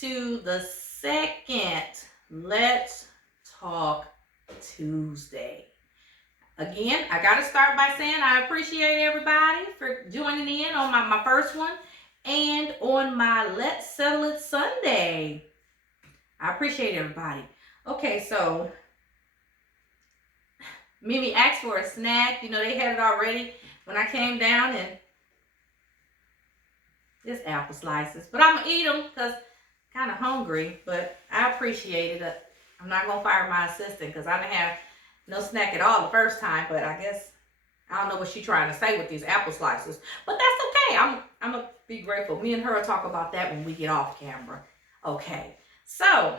to the second Let's Talk Tuesday. Again, I got to start by saying I appreciate everybody for joining in on my first one and on my Let's Settle It Sunday. I appreciate everybody. Okay, so Mimi asked for a snack. You know, they had it already when I came down, and just apple slices. But I'm going to eat them because I'm kind of hungry, but I appreciate it. I'm not going to fire my assistant because I didn't have no snack at all the first time, but I guess I don't know what she's trying to say with these apple slices. But that's okay. I'm going to be grateful. Me and her will talk about that when we get off camera. Okay. So,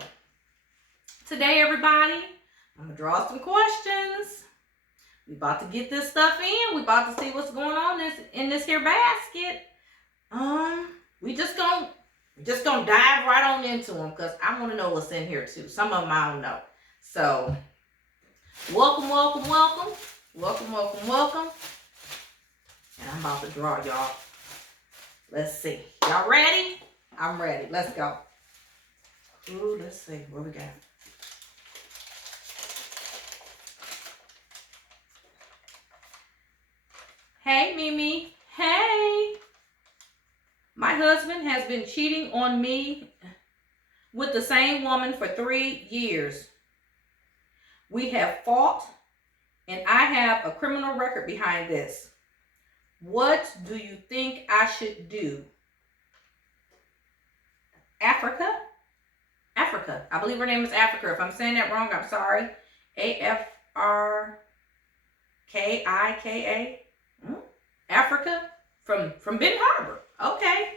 today, everybody, I'm going to draw some questions. We about to get this stuff in. We about to see what's going on in this here basket. We just gonna dive right on into them because I want to know what's in here too. Some of them I don't know. So, welcome. And I'm about to draw, y'all. Let's see. Y'all ready? I'm ready. Let's go. Ooh, let's see what we got. Hey, Mimi. Hey. My husband has been cheating on me with the same woman for 3 years. We have fought, and I have a criminal record behind this. What do you think I should do? Africa? I believe her name is Africa. If I'm saying that wrong, I'm sorry. Afrika. Africa from Benton Harbor. Okay.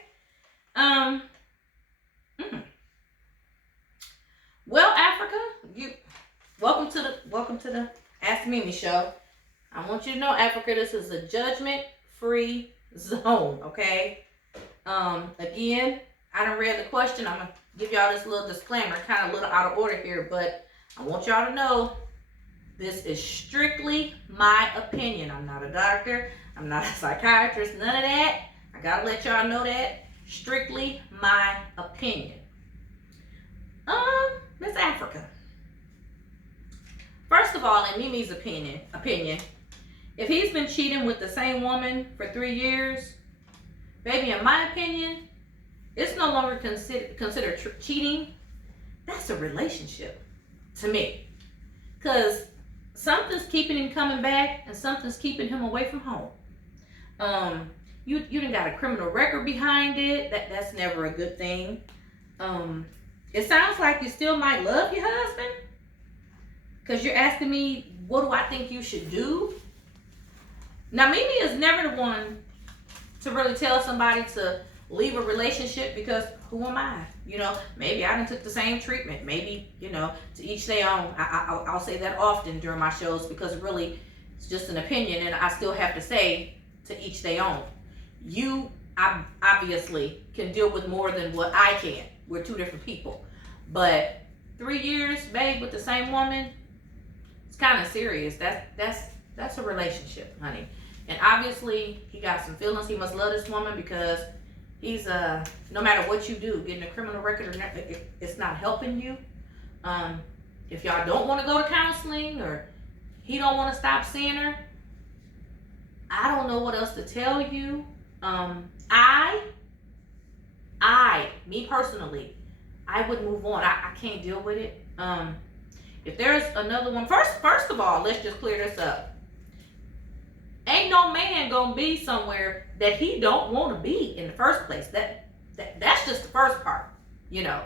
Well, Africa, welcome to the Ask Mimi show. I want you to know, Africa, this is a judgment-free zone. Okay. Again, I done read the question. I'm gonna give y'all this little disclaimer, kind of a little out of order here, but I want y'all to know this is strictly my opinion. I'm not a doctor. I'm not a psychiatrist. None of that. I gotta let y'all know that. Strictly my opinion. Miss Africa. First of all, in Mimi's opinion, if he's been cheating with the same woman for 3 years, baby, in my opinion, it's no longer considered cheating. That's a relationship to me. Because something's keeping him coming back and something's keeping him away from home. You done got a criminal record behind it. That's never a good thing. It sounds like you still might love your husband, because you're asking me, what do I think you should do? Now, Mimi is never the one to really tell somebody to leave a relationship, because who am I? You know, maybe I done took the same treatment. Maybe, you know, to each their own. I'll say that often during my shows, because really it's just an opinion, and I still have to say to each their own. You obviously can deal with more than what I can. We're two different people. But 3 years, babe, with the same woman, it's kind of serious. That's a relationship, honey. And obviously, he got some feelings. He must love this woman, because he's no matter what you do, getting a criminal record or not, it's not helping you. If y'all don't want to go to counseling, or he don't want to stop seeing her, I don't know what else to tell you. Me personally, I would move on. I can't deal with it. If there's another one, first of all, let's just clear this up. Ain't no man gonna be somewhere that he don't want to be in the first place. That's just the first part, you know.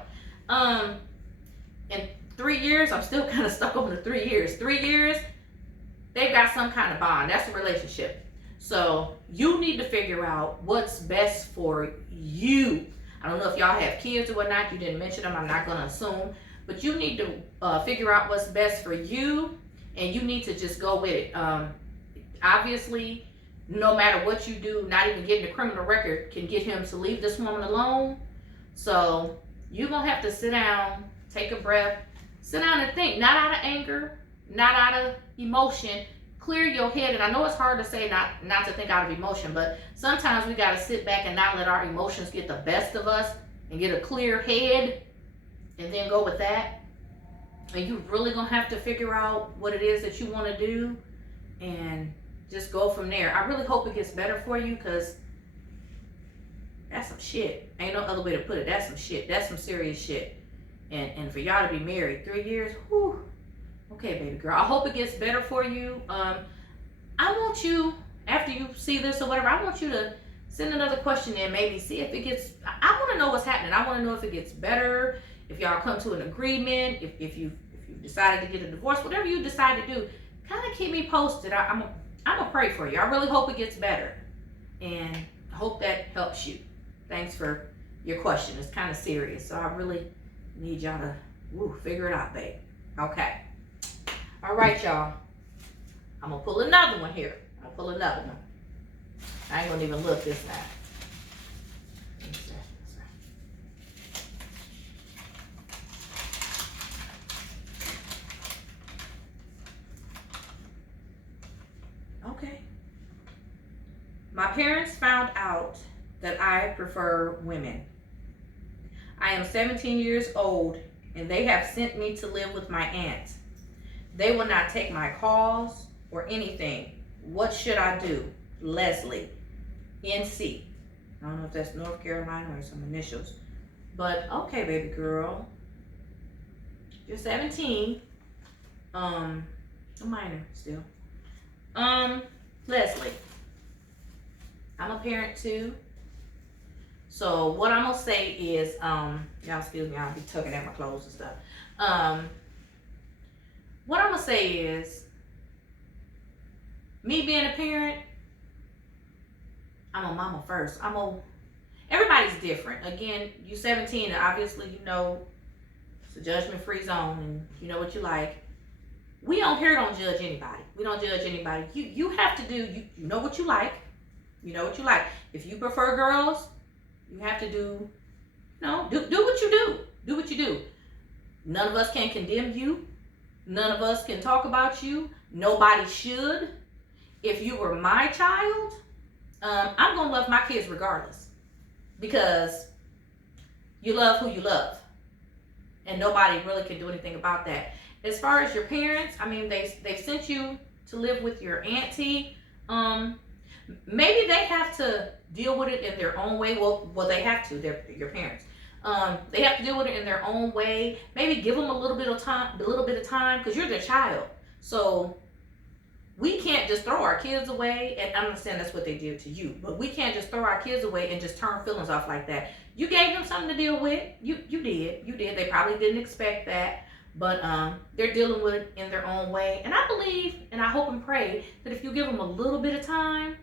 In 3 years, I'm still kind of stuck on the 3 years. 3 years, they've got some kind of bond. That's a relationship. So you need to figure out what's best for you. I don't know if y'all have kids or whatnot. You didn't mention them. I'm not going to assume. But you need to figure out what's best for you, and you need to just go with it. Obviously, no matter what you do, not even getting a criminal record can get him to leave this woman alone. So you're going to have to sit down, take a breath, sit down and think. Not out of anger, not out of emotion. Clear your head. And I know it's hard to say not to think out of emotion, but sometimes we got to sit back and not let our emotions get the best of us and get a clear head and then go with that. And you're really going to have to figure out what it is that you want to do and just go from there. I really hope it gets better for you, because that's some shit. Ain't no other way to put it. That's some shit. That's some serious shit. And for y'all to be married 3 years, whew. Okay, baby girl. I hope it gets better for you. I want you, after you see this or whatever, I want you to send another question in, maybe see if it gets, I want to know what's happening. I want to know if it gets better, if y'all come to an agreement, if you decided to get a divorce, whatever you decide to do, kind of keep me posted. I'm gonna pray for you. I really hope it gets better, and I hope that helps you. Thanks for your question. It's kind of serious, so I really need y'all to figure it out, babe. Okay. All right, y'all. I'm gonna pull another one here. I'll pull another one. I ain't gonna even look this time. Okay. My parents found out that I prefer women. I am 17 years old, and they have sent me to live with my aunt. They will not take my calls or anything. What should I do? Leslie, NC. I don't know if that's North Carolina or some initials. But okay, baby girl. You're 17. A minor still. Leslie. I'm a parent too. So what I'm gonna say is, y'all excuse me, I'll be tugging at my clothes and stuff. What I'm gonna say is, me being a parent, I'm a mama first. Everybody's different. Again, you 17, and obviously you know it's a judgment-free zone, and you know what you like. We on here don't judge anybody. We don't judge anybody. You have to do, you know what you like. You know what you like. If you prefer girls, you have to do what you do. Do what you do. None of us can condemn you. None of us can talk about you. Nobody should. If you were my child, I'm going to love my kids regardless, because you love who you love, and nobody really can do anything about that. As far as your parents, I mean, they've sent you to live with your auntie. Maybe they have to deal with it in their own way. Well, they have to. They're your parents. They have to deal with it in their own way. Maybe give them a little bit of time, because you're their child. So we can't just throw our kids away. And I understand that's what they did to you, but we can't just throw our kids away and just turn feelings off like that. You gave them something to deal with. You did. They probably didn't expect that. But they're dealing with it in their own way. And I believe, and I hope and pray, that if you give them a little bit of time,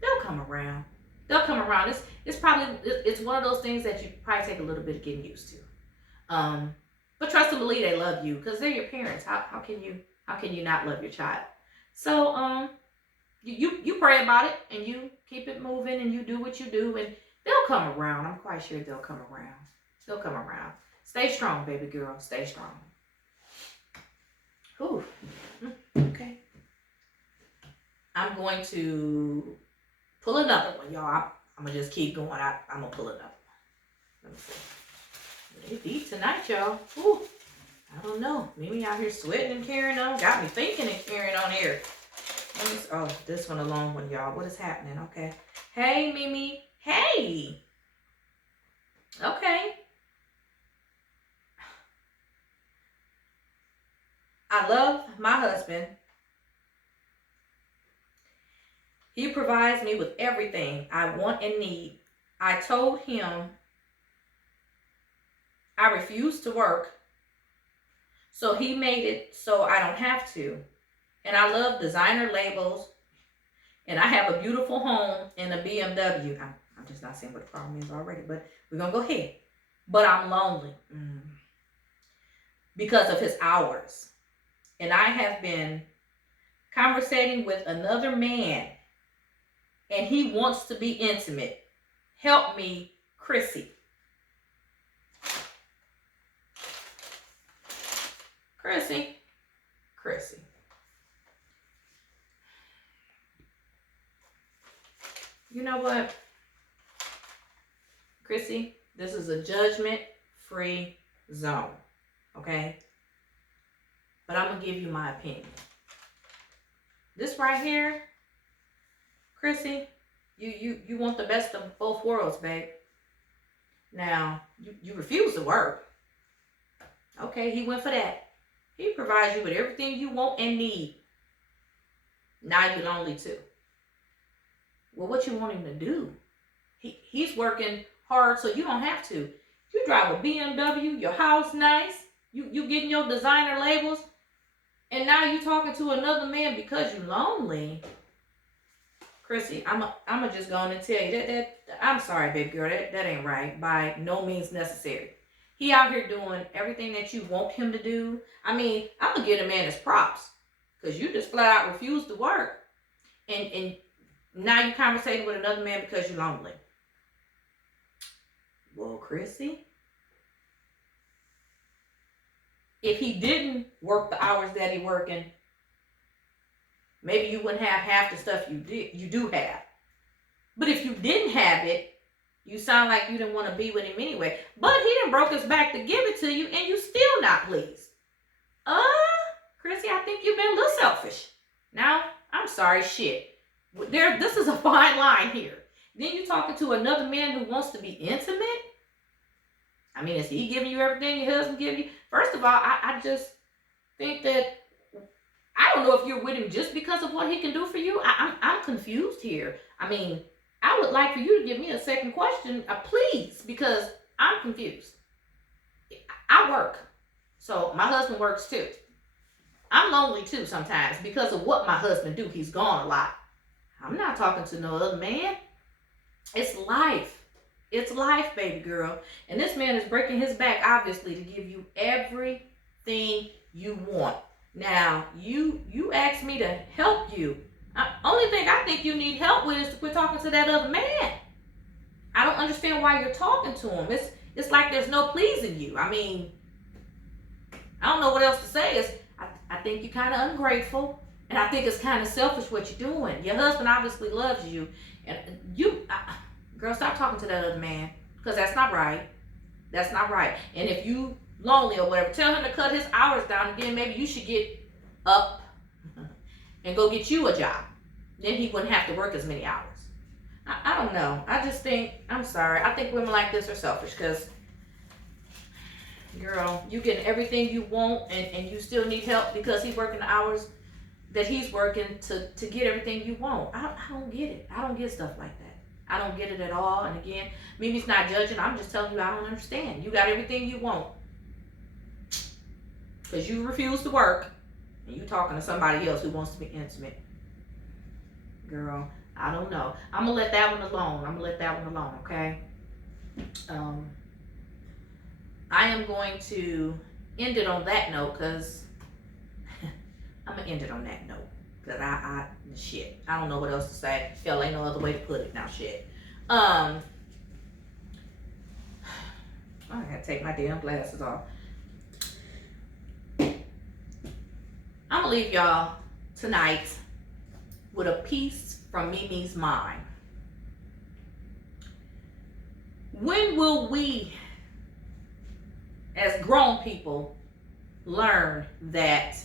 they'll come around. They'll come around. It's probably, it's one of those things that you probably take a little bit of getting used to. But trust and believe they love you, because they're your parents. How can you not love your child? So you pray about it, and you keep it moving, and you do what you do, and they'll come around. I'm quite sure they'll come around. They'll come around. Stay strong, baby girl. Stay strong. Ooh. Okay. I'm going to pull another one, y'all. I'm going to just keep going. I'm going to pull another one. Let me see. They deep tonight, y'all. Ooh. I don't know. Mimi out here sweating and carrying on. Got me thinking and carrying on here. Oh, this one a long one, y'all. What is happening? Okay. Hey, Mimi. Hey. Okay. I love my husband. He provides me with everything I want and need. I told him I refuse to work, so he made it so I don't have to. And I love designer labels, and I have a beautiful home and a BMW. I'm just not saying what the problem is already, but we're going to go ahead. But I'm lonely because of his hours. And I have been conversating with another man, and he wants to be intimate. Help me, Chrissy. Chrissy. You know what, Chrissy? This is a judgment-free zone, okay? But I'm gonna give you my opinion. This right here, Chrissy, you want the best of both worlds, babe. Now, you refuse to work. Okay, he went for that. He provides you with everything you want and need. Now you're lonely too. Well, what you want him to do? He's working hard so you don't have to. You drive a BMW, your house nice, you getting your designer labels, and now you talking to another man because you lonely. Chrissy, I'm just going to tell you that I'm sorry, baby girl, that ain't right. By no means necessary. He out here doing everything that you want him to do. I mean, I'm gonna give a man his props, because you just flat out refuse to work, and now you're conversating with another man because you're lonely. Well, Chrissy, if he didn't work the hours that he working, maybe you wouldn't have half the stuff you do have. But if you didn't have it, you sound like you didn't want to be with him anyway. But he done broke his back to give it to you, and you still not pleased. Chrissy, I think you've been a little selfish. Now, I'm sorry, shit. This is a fine line here. Then you talking to another man who wants to be intimate? I mean, is he giving you everything your husband give you? First of all, I just think that, I don't know if you're with him just because of what he can do for you. I'm confused here. I mean, I would like for you to give me a second question, please, because I'm confused. I work, so my husband works too. I'm lonely too sometimes because of what my husband do. He's gone a lot. I'm not talking to no other man. It's life. It's life, baby girl. And this man is breaking his back, obviously, to give you everything you want. Now, you asked me to help you. Only thing I think you need help with is to quit talking to that other man. I don't understand why you're talking to him. It's like there's no pleasing you. I mean, I don't know what else to say. I think you're kind of ungrateful, and I think it's kind of selfish what you're doing. Your husband obviously loves you, and girl, stop talking to that other man, because that's not right. That's not right. And if you lonely or whatever, tell him to cut his hours down. Again, maybe you should get up and go get you a job. Then he wouldn't have to work as many hours. I don't know. I just think, I'm sorry, I think women like this are selfish, because, girl, you getting everything you want, and you still need help because he's working the hours that he's working to get everything you want. I don't get it. I don't get stuff like that. I don't get it at all. And again, Mimi's not judging. I'm just telling you I don't understand. You got everything you want because you refuse to work, and you talking to somebody else who wants to be intimate. Girl, I don't know. I'm going to let that one alone. Okay? I am going to end it on that note, because I'm going to end it on that note. Because shit, I don't know what else to say. Hell, ain't no other way to put it now, shit. I gotta take my damn glasses off. I'm gonna leave y'all tonight with a piece from Mimi's mind. When will we, as grown people, learn that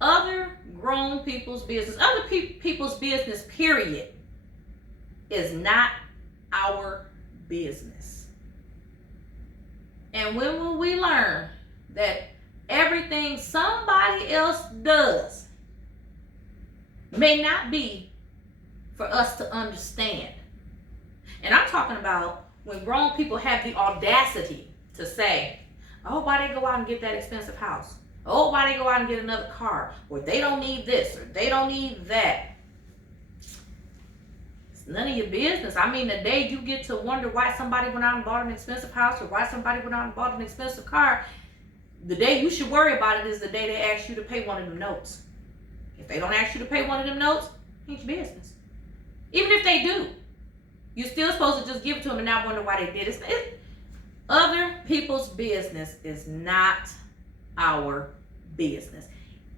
other grown people's business, other people's business, period, is not our business? And when will we learn that everything somebody else does may not be for us to understand? And I'm talking about when grown people have the audacity to say, oh, why they go out and get that expensive house? Oh, why they go out and get another car? Or they don't need this, or they don't need that. It's none of your business. I mean, the day you get to wonder why somebody went out and bought an expensive house, or why somebody went out and bought an expensive car, the day you should worry about it is the day they ask you to pay one of them notes. If they don't ask you to pay one of them notes, it ain't your business. Even if they do, you're still supposed to just give it to them and not wonder why they did it. Other people's business is not our business.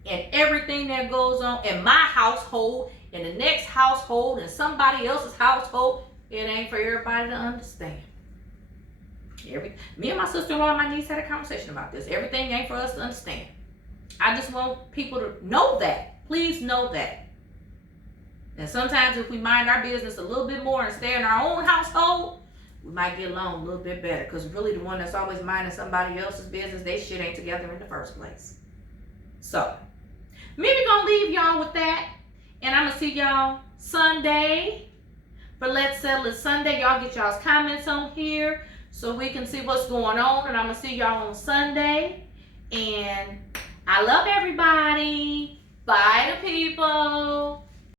And everything that goes on in my household, in the next household, in somebody else's household, It ain't for everybody to understand. Me and my sister-in-law and my niece had a conversation about this. Everything ain't for us to understand. I just want people to know that. Please know that. And sometimes if we mind our business a little bit more and stay in our own household, we might get along a little bit better. Because really the one that's always minding somebody else's business, they shit ain't together in the first place. So, maybe gonna leave y'all with that. And I'm gonna see y'all Sunday for Let's Settle It Sunday. Y'all get y'all's comments on here so we can see what's going on. And I'm gonna see y'all on Sunday. And I love everybody. Bye to people.